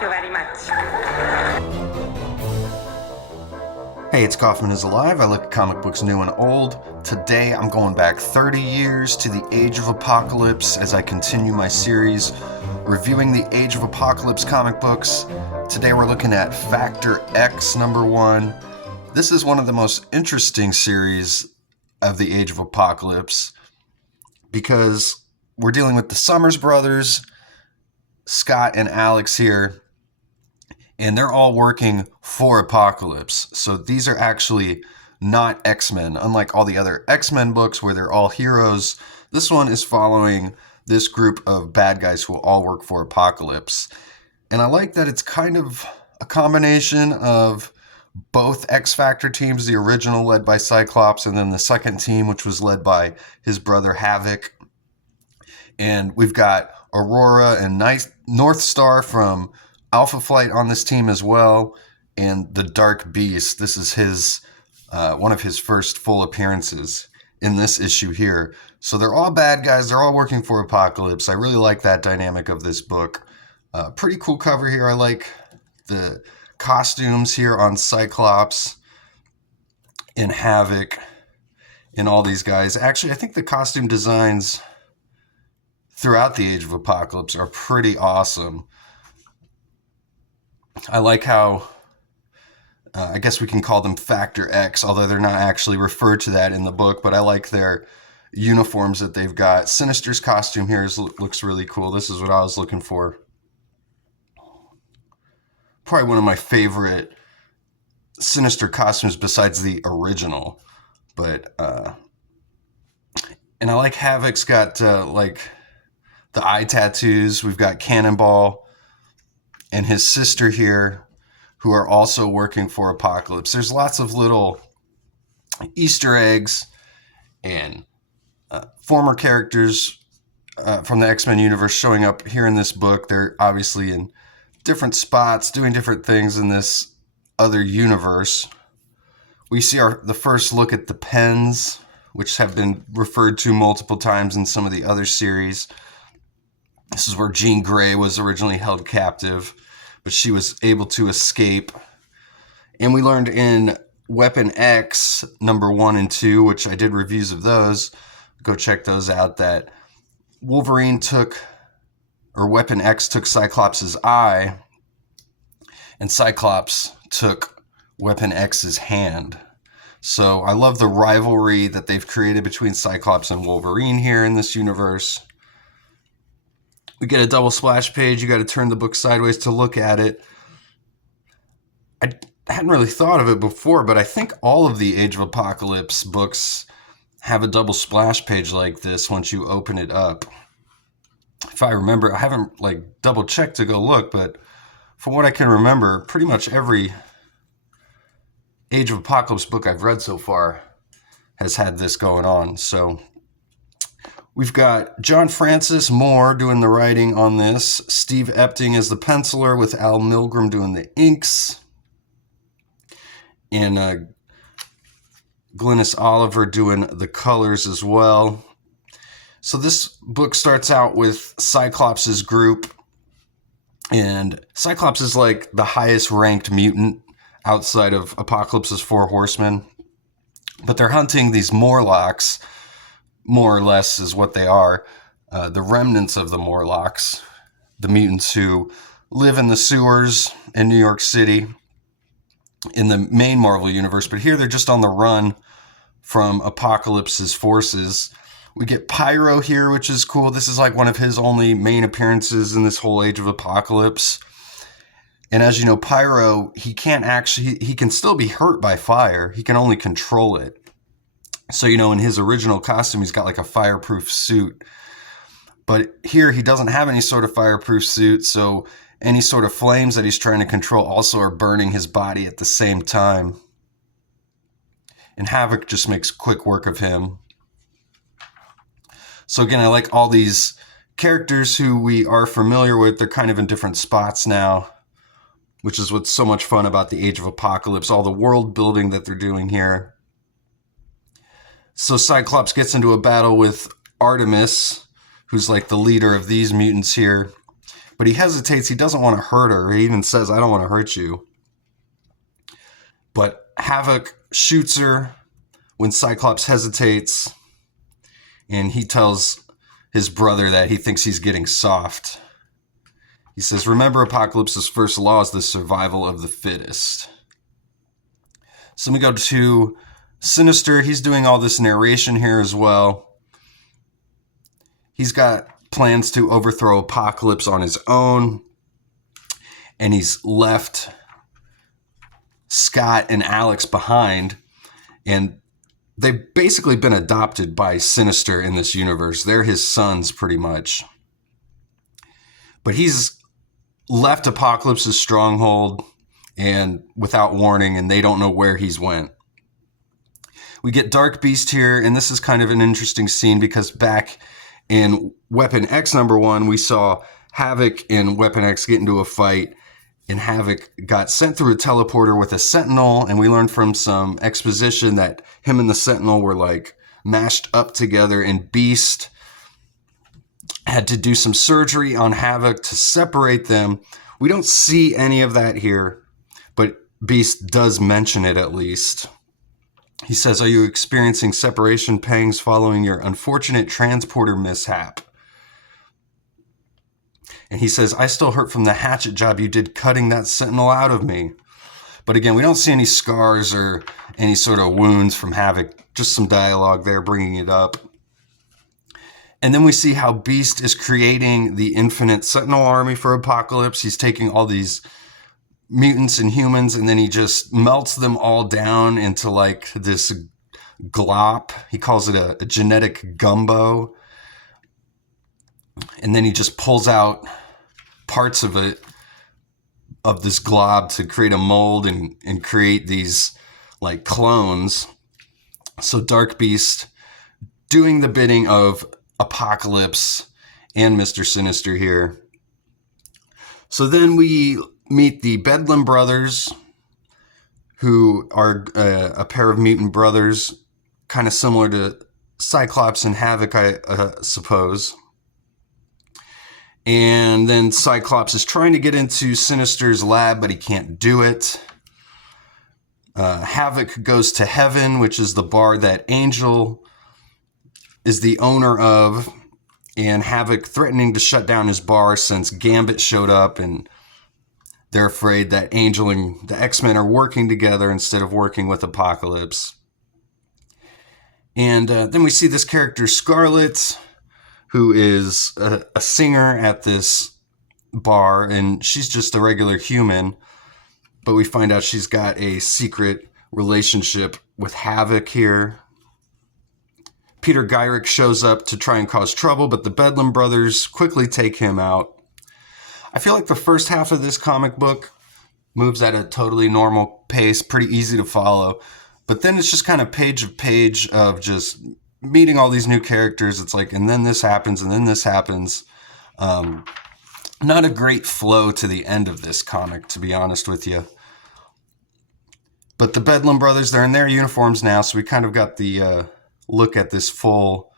Thank you very much. Hey, it's Kaufman is Alive. I look at comic books new and old. Today I'm going back 30 years to the Age of Apocalypse as I continue my series reviewing the Age of Apocalypse comic books. Today we're looking at Factor X #1. This is one of the most interesting series of the Age of Apocalypse because we're dealing with the Summers brothers, Scott and Alex here, and they're all working for Apocalypse. So these are actually not X-Men. Unlike all the other X-Men books where they're all heroes, this one is following this group of bad guys who all work for Apocalypse. And I like that it's kind of a combination of both X-Factor teams, the original led by Cyclops, and then the second team, which was led by his brother Havoc. And we've got Aurora and North Star from Alpha Flight on this team as well, and the Dark Beast. This is his one of his first full appearances in this issue here. So they're all bad guys. They're all working for Apocalypse. I really like that dynamic of this book. Pretty cool cover here. I like the costumes here on Cyclops and Havoc and all these guys. Actually, I think the costume designs throughout the Age of Apocalypse are pretty awesome. I like how, I guess we can call them Factor X, although they're not actually referred to that in the book, but I like their uniforms that they've got. Sinister's costume here looks really cool. This is what I was looking for. Probably one of my favorite Sinister costumes besides the original. But, and I like Havoc's got, like, the eye tattoos. We've got Cannonball and his sister here, who are also working for Apocalypse. There's lots of little Easter eggs and former characters from the X-Men universe showing up here in this book. They're obviously in different spots, doing different things in this other universe. We see the first look at the pens, which have been referred to multiple times in some of the other series. This is where Jean Grey was originally held captive, but she was able to escape. And we learned in Weapon X #1 and 2, which I did reviews of those, go check those out, that Weapon X took Cyclops' eye, and Cyclops took Weapon X's hand. So I love the rivalry that they've created between Cyclops and Wolverine here in this universe. We get a double splash page. You got to turn the book sideways to look at it. I hadn't really thought of it before, but I think all of the Age of Apocalypse books have a double splash page like this once you open it up. If I remember, I haven't double checked to go look, but from what I can remember, pretty much every Age of Apocalypse book I've read so far has had this going on. So we've got John Francis Moore doing the writing on this. Steve Epting is the penciler with Al Milgrom doing the inks. And Glynis Oliver doing the colors as well. So this book starts out with Cyclops' group. And Cyclops is like the highest ranked mutant outside of Apocalypse's Four Horsemen. But they're hunting these Morlocks, more or less is what they are, the remnants of the Morlocks, the mutants who live in the sewers in New York City in the main Marvel universe. But here they're just on the run from Apocalypse's forces. We get Pyro here, which is cool. This is like one of his only main appearances in this whole Age of Apocalypse. And as you know, Pyro, he can still be hurt by fire. He can only control it. So, in his original costume, he's got like a fireproof suit. But here, he doesn't have any sort of fireproof suit, so any sort of flames that he's trying to control also are burning his body at the same time. And Havoc just makes quick work of him. So again, I like all these characters who we are familiar with. They're kind of in different spots now, which is what's so much fun about the Age of Apocalypse, all the world building that they're doing here. So Cyclops gets into a battle with Artemis, who's like the leader of these mutants here. But he hesitates. He doesn't want to hurt her. He even says, I don't want to hurt you. But Havoc shoots her when Cyclops hesitates. And he tells his brother that he thinks he's getting soft. He says, remember, Apocalypse's first law is the survival of the fittest. So we go to Sinister. He's doing all this narration here as well. He's got plans to overthrow Apocalypse on his own. And he's left Scott and Alex behind. And they've basically been adopted by Sinister in this universe. They're his sons, pretty much. But he's left Apocalypse's stronghold and without warning, and they don't know where he's went. We get Dark Beast here, and this is kind of an interesting scene because back in Weapon X #1, we saw Havoc and Weapon X get into a fight, and Havoc got sent through a teleporter with a Sentinel, and we learned from some exposition that him and the Sentinel were like mashed up together, and Beast had to do some surgery on Havoc to separate them. We don't see any of that here, but Beast does mention it at least. He says, are you experiencing separation pangs following your unfortunate transporter mishap? And he says, I still hurt from the hatchet job you did cutting that Sentinel out of me. But again, we don't see any scars or any sort of wounds from Havoc, just some dialogue there bringing it up. And then we see how Beast is creating the infinite Sentinel army for Apocalypse. He's taking all these mutants and humans, and then he just melts them all down into like this glop. He calls it a genetic gumbo. And then he just pulls out parts of it, of this glob, to create a mold and create these like clones. So Dark Beast doing the bidding of Apocalypse and Mr. Sinister here. So then we meet the Bedlam brothers, who are a pair of mutant brothers, kind of similar to Cyclops and Havoc, I suppose. And then Cyclops is trying to get into Sinister's lab, but he can't do it. Havoc goes to Heaven, which is the bar that Angel is the owner of, and Havoc threatening to shut down his bar since Gambit showed up, and they're afraid that Angel and the X-Men are working together instead of working with Apocalypse. And then we see this character, Scarlet, who is a singer at this bar, and she's just a regular human, but we find out she's got a secret relationship with Havoc here. Peter Gyrick shows up to try and cause trouble, but the Bedlam brothers quickly take him out. I feel like the first half of this comic book moves at a totally normal pace, pretty easy to follow, but then it's just kind of page of just meeting all these new characters. It's like, and then this happens, and then this happens. Not a great flow to the end of this comic, to be honest with you. But the Bedlam brothers, they're in their uniforms now, so we kind of got the look at this full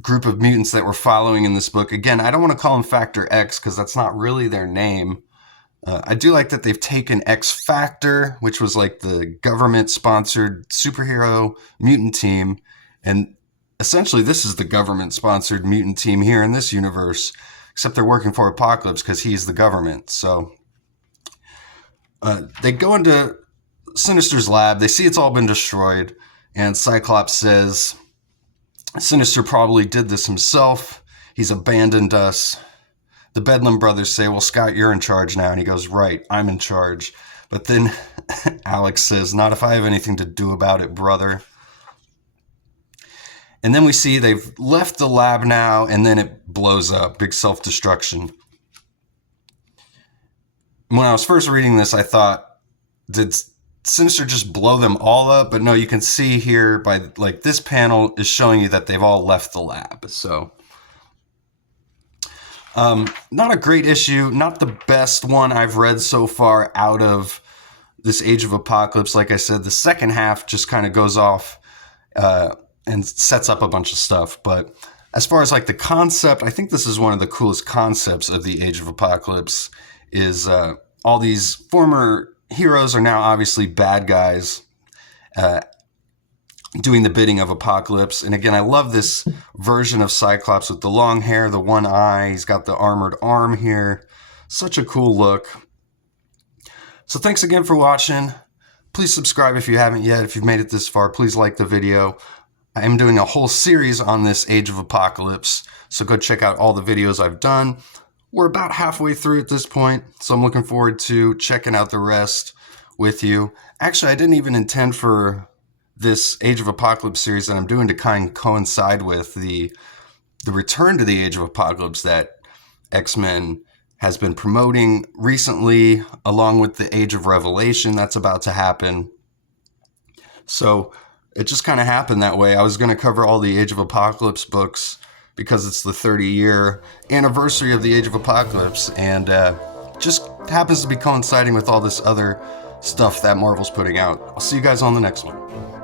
group of mutants that we're following in this book. Again, I don't want to call them Factor X because that's not really their name. I do like that they've taken X Factor, which was like the government-sponsored superhero mutant team, and essentially this is the government-sponsored mutant team here in this universe, except they're working for Apocalypse because he's the government. So they go into Sinister's lab. They see it's all been destroyed, and Cyclops says, Sinister probably did this himself. He's abandoned us. The Bedlam brothers say, well, Scott, you're in charge now. And he goes, right, I'm in charge. But then Alex says, not if I have anything to do about it, brother. And then we see they've left the lab now, and then it blows up. Big self-destruction. When I was first reading this, I thought, did Sinister just blow them all up? But no, you can see here by like this panel is showing you that they've all left the lab. So not a great issue, not the best one I've read so far out of this Age of Apocalypse. Like I said, the second half just kind of goes off and sets up a bunch of stuff. But As far as like the concept, I think this is one of the coolest concepts of the Age of Apocalypse is all these former heroes are now obviously bad guys doing the bidding of Apocalypse. And again, I love this version of Cyclops with the long hair, the one eye. He's got the armored arm here. Such a cool look. So thanks again for watching. Please subscribe if you haven't yet. If you've made it this far, please like the video. I am doing a whole series on this Age of Apocalypse, so go check out all the videos I've done. We're about halfway through at this point, so I'm looking forward to checking out the rest with you. Actually, I didn't even intend for this Age of Apocalypse series that I'm doing to kind of coincide with the return to the Age of Apocalypse that X-Men has been promoting recently, along with the Age of Revelation that's about to happen. So it just kind of happened that way. I was going to cover all the Age of Apocalypse books because it's the 30-year anniversary of the Age of Apocalypse, and just happens to be coinciding with all this other stuff that Marvel's putting out. I'll see you guys on the next one.